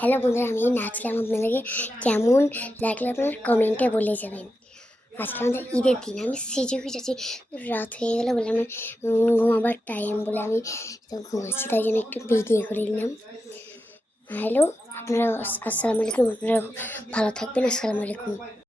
Hello বন্ধুরা, আমি নাচলাম, আপনাদেরকে কেমন লাগলো আপনার কমেন্টে বলে যাবেন। আজকে আমাদের ঈদের দিন, আমি সেজে গুজেছি, রাত হয়ে গেলো বলে আমার ঘুমাবার টাইম বলে আমি তো ঘুমাচ্ছি, তাই জন্য একটু ভিডিও করে নিলাম। হ্যালো, আপনারা আসসালামু আলাইকুম, আপনারা ভালো থাকবেন, আসসালামু আলাইকুম।